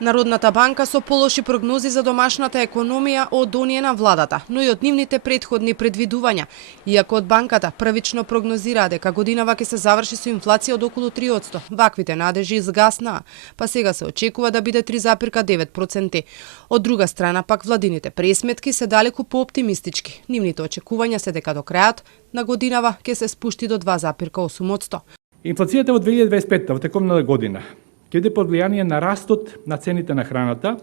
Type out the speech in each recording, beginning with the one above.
Народната банка со полоши прогнози за домашната економија од оние на владата, но и од нивните претходни предвидувања. Иако од банката првично прогнозираа дека годинава ќе се заврши со инфлација од околу 3%, ваквите надежи изгаснаа, па сега се очекува да биде 3,9%. Од друга страна пак владините пресметки се далеку пооптимистички. Нивните очекувања се дека до крајот на годинава ќе се спушти до 2,8%. Инфлацијата во 2025 во текомната година ќе биде под влијание на растот на цените на храната,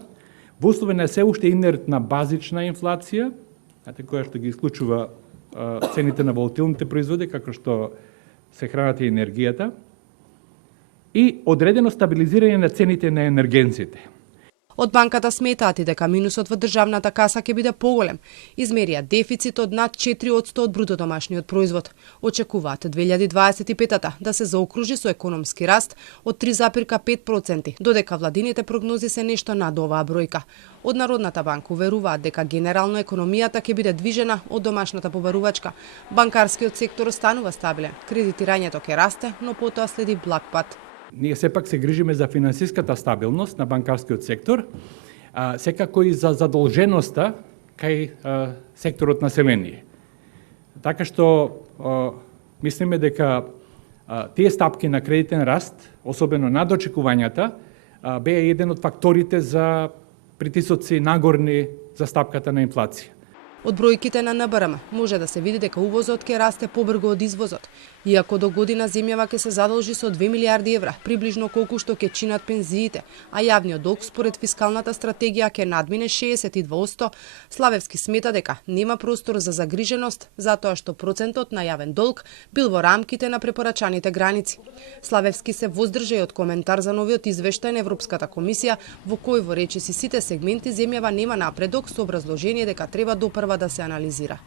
во услови на се уште инертна базична инфлација, која што ги исклучува цените на волатилните производи, како што се храната и енергијата, и одредено стабилизирање на цените на енергенците. Од банката сметаат и дека минусот во државната каса ќе биде поголем. Измерија дефицит од над 4% од бруто домашниот производ. Очекуваат 2025-та да се заокружи со економски раст од 3,5%, додека владините прогнози се нешто над оваа бројка. Од Народната банка уверуваат дека генерално економијата ќе биде движена од домашната побарувачка. Банкарскиот сектор останува стабилен, кредитирањето ќе расте, но потоа следи благ пат. Ние сепак се грижиме за финансиската стабилност на банкарскиот сектор, секако и за задолженоста кај секторот население. Така што мислиме дека тие стапки на кредитен раст, особено над очекувањата, беа еден од факторите за притисоци нагорни за стапката на инфлација. Од бројките на НБРМ може да се види дека увозот ќе расте побрзо од извозот. Иако до година земјава ќе се задолжи со 2 милиарди евра, приближно колку што ќе чинат пензиите, а јавниот долг според фискалната стратегија ќе надмине 62%, Славевски смета дека нема простор за загриженост, затоа што процентот на јавен долг бил во рамките на препорачаните граници. Славевски се воздржа и од коментар за новиот извештај на Европската комисија, во кој во речиси сите сегменти земјава нема напредок, со образложение дека треба допрва да се анализира.